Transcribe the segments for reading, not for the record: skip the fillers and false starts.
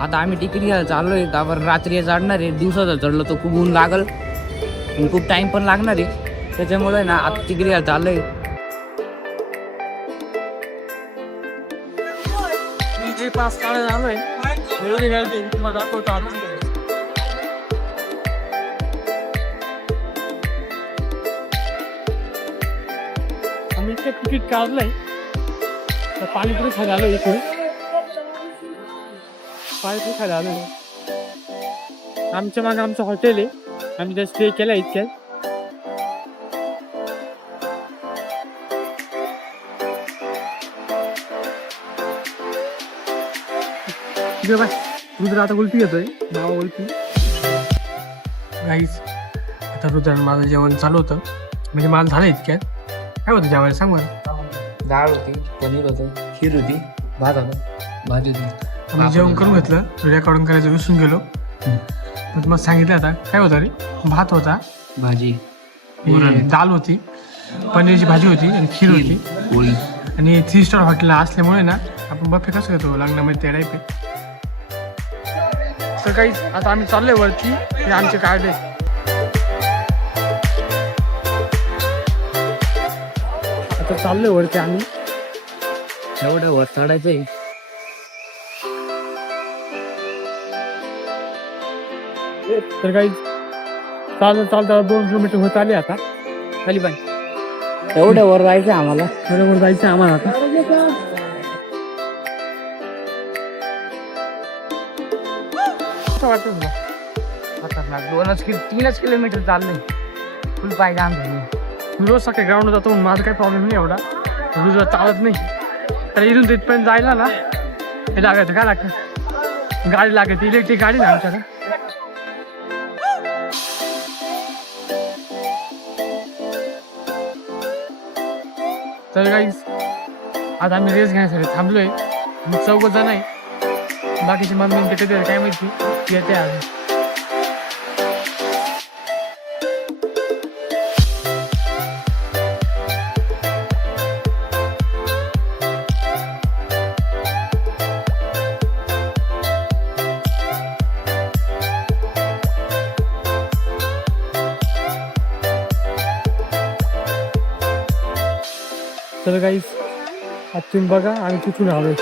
आता आम्ही तिकीट घ्यायला चाललोय. त्यावर रात्री चढणार आहे. दिवसाचा चढलो तर खूप ऊन लागल आणि खूप टाइम पण लागणार आहे. त्याच्यामुळे ना आता तिकीट घ्यायला चाललोय. पास काढायला आलोय. तुम्हाला दाखवतो आम्ही इथे तिकीट काढलंय. तर पाणीपुरी खायला आलो इथे. पाणीपुरी खायला आलो. आमच्या मागे आमचं हॉटेल आहे. आम्ही त्या स्टे केला इतक्यात. रुद्र आता उलटी येतोय. नाव उलटी गाईच. आता रुद्र माझं जेवण चालू होतं. म्हणजे मला झालं इतक्यात. काय होतं जेवायला सांग मला. डाळ होती, पनीर होतं, खीर होती, भात होता, भाजी होती. आम्ही जेवण करून घेतलं. रेकॉर्डिंग करायचं विसरून गेलो. पण तुम्हाला सांगितलं आता काय होतं रे. भात होता, भाजी, डाळ होती, पनीरची भाजी होती आणि खीर होती. पोळी. आणि 3 स्टार हॉटेल असल्यामुळे ना आपण बफे कसं घेतो लग्नामध्ये त्या टाईप आहे. तर काही आता आम्ही चाललोय वरती. हे आमचे कार्ड आहे. आता चाललोय वरती आम्ही. एवढं वर चढायचंय. तर काही चालता 2 किलोमीटर होत आले आता. खाली पाय. एवढं वर जायचं आम्हाला. बरोबर जायचं आम्हाला आता. वाटत तुला खतरनाक. 3 किलोमीटर चाललंय. फुल पाय जाम झाले. मी रोज सकाळी ग्राउंड जातो. माझा काही प्रॉब्लेम नाही एवढा. रोज चालत नाही. तर इथून तिथपर्यंत जायला ना हे लागायचं. काय लागतं. गाडी लागायची. इलेक्ट्रिक गाडी ना आमच्याकडे. तर काही आता आम्ही रेस घेण्यासाठी थांबलोय. आम्ही 4 जण आहे. बाकीची मम्मी ते कधी काय माहिती येते आज. तर काही आता तुम्ही बघा आम्ही तिथून आलोय.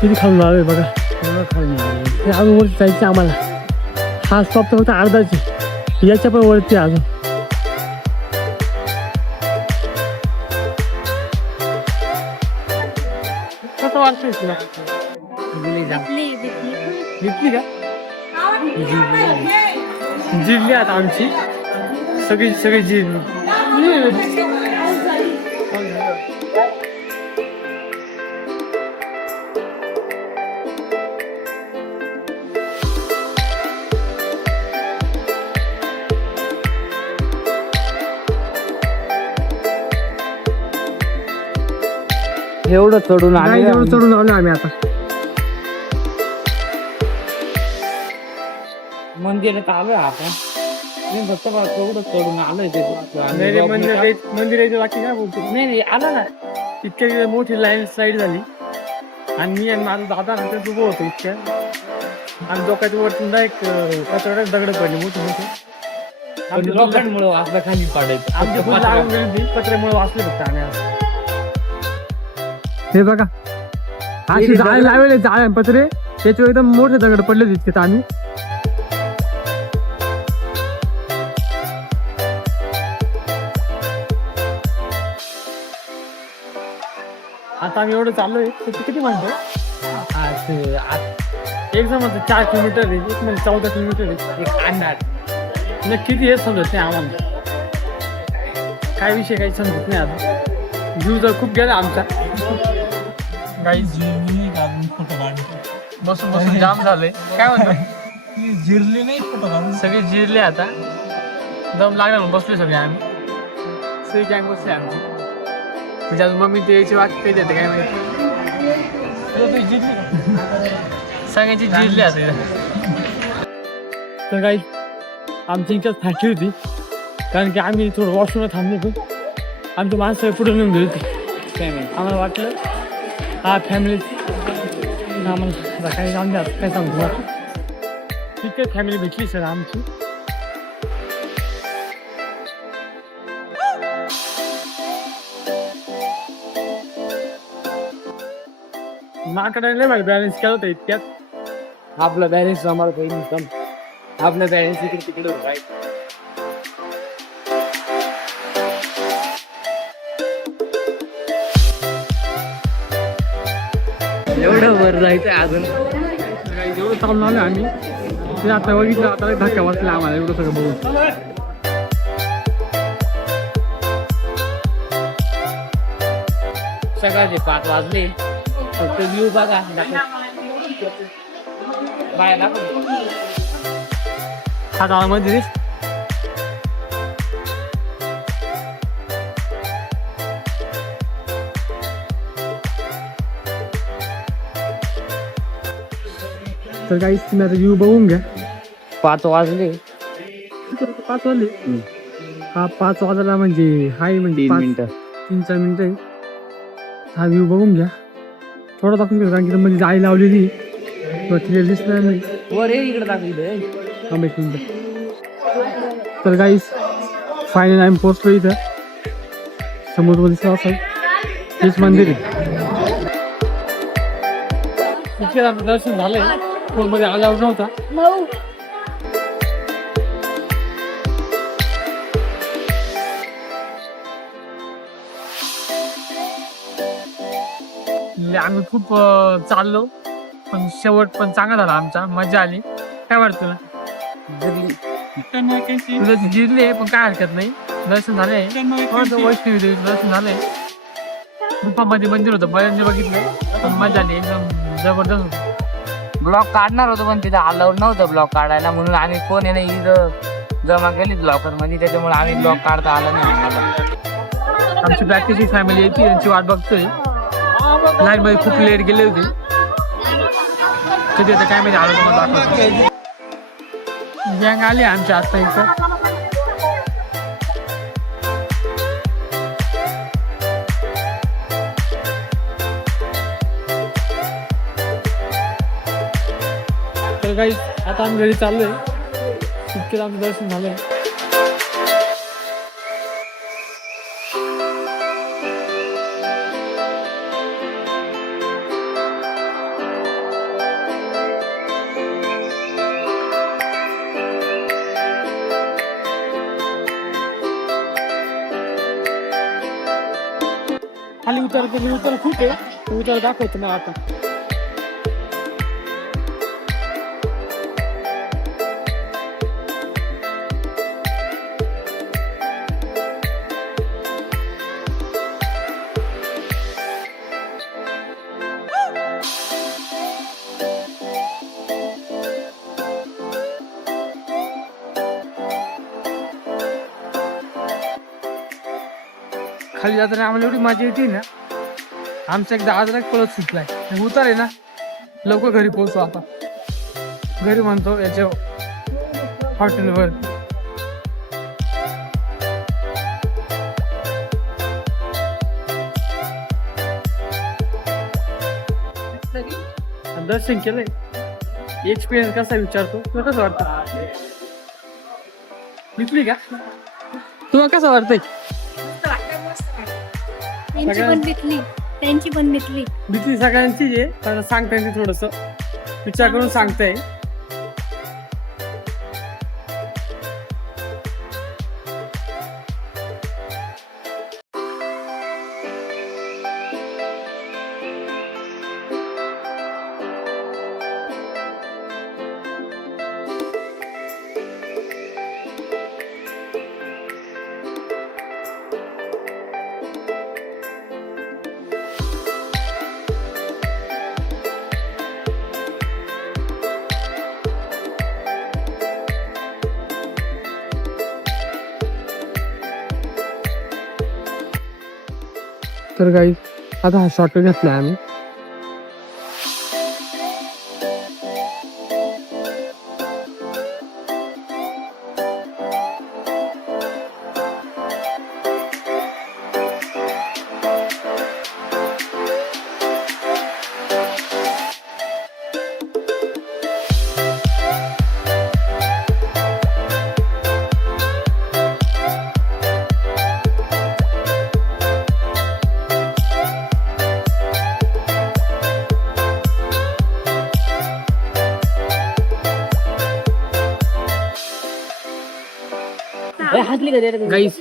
किती खालून आलोय बघा. अजून वरती जायचं आम्हाला. हा स्टॉप तर होता अर्धाची. याच्या पण वरती अजून. कसं वाटतंय तुला. घेतली का. जिरली आता आमची सगळी जिरली. एवढं चढून चढून आलो आम्ही आता. मंदिरात आलोय आपण. फक्त एवढं चढून आलोय. मंदिर यायचं बाकी काय बोलतो. नाही आलं ना. इतक्या मोठी लाईन साईड झाली. आणि मी आणि माझा दादा नंतर उभं होतो इतक्या. आणि डोक्याच्या वरतून एक कचड्यात दगड पडली मोठी मोठी. लोकांमुळे आपल्या खाली पाडायचं. आमच्या पत्र्यामुळे वाचले फक्त आम्ही. हे बघा अशी जाळे लावले. जाळे पत्रे त्याच्यावर एकदम मोठे दगड पडले तितके. आम्ही आता आम्ही एवढं चाललोय. किती म्हणतो. एक जण म्हणतो 4 किलोमीटर आहे. एक म्हणजे 14 किलोमीटर आहे. एक अंदाज नक्की हे समजत नाही आम्हाला. काय विषय काही समजत नाही. आता जीव तर खूप गेला आमचा. काही बसून बसून जाम झालंय. काय म्हणतो. जिरली नाही फोटो. सगळे जिरले आता. दम लागला म्हणून बसलोय सगळे आम्ही. सगळी गँग बसले आमची. म्हणजे अजून मम्मी ते याची वाट काही देते काय माहिती. सगळ्यांची जिरली आता. तर काही आमची इच्छा फाटली होती. कारण की आम्ही थोडं वॉशरूमला थांबलो होतो. आमची माणसं पुढे नेऊन गेली होती. आम्हाला वाटलं हा फॅमिली आम्हाला सकाळी जाऊन द्या काय सांगतो मला ठीक आहे फॅमिली भेटली सर आमची माझ्याकडे नाही माहिती बॅलन्स केला होता इतक्यात आपला बॅलन्स आम्हाला काही इन्कम आपला बॅलन्स इकडे तिकडे होता एवढं वर जायचं अजून जेवढं चालून आलो आम्ही ते आता बघितलं आता धक्का बसला आम्हाला एवढं सगळं बघून सकाळचे 5 वाजले फक्त व्ह्यू बघा बाहेर दाखव हा गावामध्ये तर काही तुम्ही आता व्ह्यू बघून घ्या 5 वाजले 5 वाजले हा 5 वाजला म्हणजे हाय म्हणजे 3 मिनिटं 3-4 मिनिटं आहे हा व्ह्यू बघून घ्या थोडा दाखवून घ्या कारण की म्हणजे जाळी लावलेली तिला दिसणार नाही वर ये इकडे दाखवले थांब एक मिनिट तर काही फायनल आम्ही पोचलो इथं समोर दिसलं असं हेच मंदिर आहे इतके आमचं दर्शन झालंय फोनमध्ये अलाउड नव्हता आम्ही खूप चाललो पण शेवट पण चांगला झाला आमचा मजा आली काय वाटतं तुला जिरले पण काय हरकत नाही दर्शन झालंय वैष्णवी देवी दर्शन झालंय गुफामध्ये मंदिर होतं बऱ्याच बघितलं पण मजा आली एकदम जबरदस्त होतं ब्लॉग काढणार होतो पण तिथं अलाउड नव्हतं ब्लॉग काढायला म्हणून आम्ही फोन आहे ना इथं जमा केली ब्लॉकर मध्ये त्याच्यामुळे आम्ही ब्लॉग काढता आला नाही आम्हाला आमची प्रॅक्टिसची फॅमिली येते त्यांची वाट बघतोय लाईन मध्ये खूप लेट गेले होते कधी आता काय माहिती आलं तुम्हाला दाखवतो गँग आली आमच्या आता इथं तर काही आता आम्ही घरी चाललोय इतके आमचं दर्शन झालंय खाली उतर खूप आहे उतर दाखवतो मग आता खाली जाताना आम्हाला एवढी मजा येते ना आमचा एकदा आजरा पळत सुटलाय उतर आहे ना लवकर घरी पोहोचू आता घरी म्हणतो याच्या हॉटेलवर दर्शन केलंय एक्सपिरियन्स कसा विचारतो तुला कसं वाटतं निघली का तुम्हाला कसं वाटतंय त्यांची पण भेटली भीती सगळ्यांची आहे पण सांगता येते थोडस विचार करून सांगताय तर काही आता हा शॉर्ट घेतला आम्ही गाईस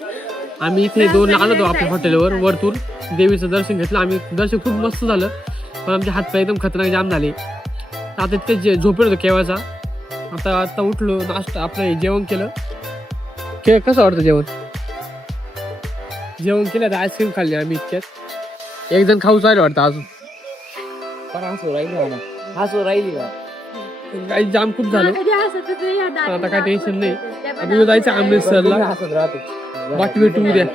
आम्ही इथे 2 आलो होतो आपल्या हॉटेलवर वरतून देवीचं दर्शन घेतलं आम्ही. दर्शन खूप मस्त झालं पण आमचे हातपाय एकदम खतरनाक जाम झाले. आता तिथे झोपेल होतो केव्हाचा. आता उठलो नाश्ता आपलं जेवण केलं. कसं वाटतं जेवण केलं तर आईस्क्रीम खाल्ली आम्ही इतक्यात. एक जण खाऊ चालू वाटतं अजून. पण हसू राहिली का काही जाम खूप झालं आता काय टेन्शन नाही. आम्ही जायचं अमृतसरला. हसत राहतो बाकी भेटू उद्या.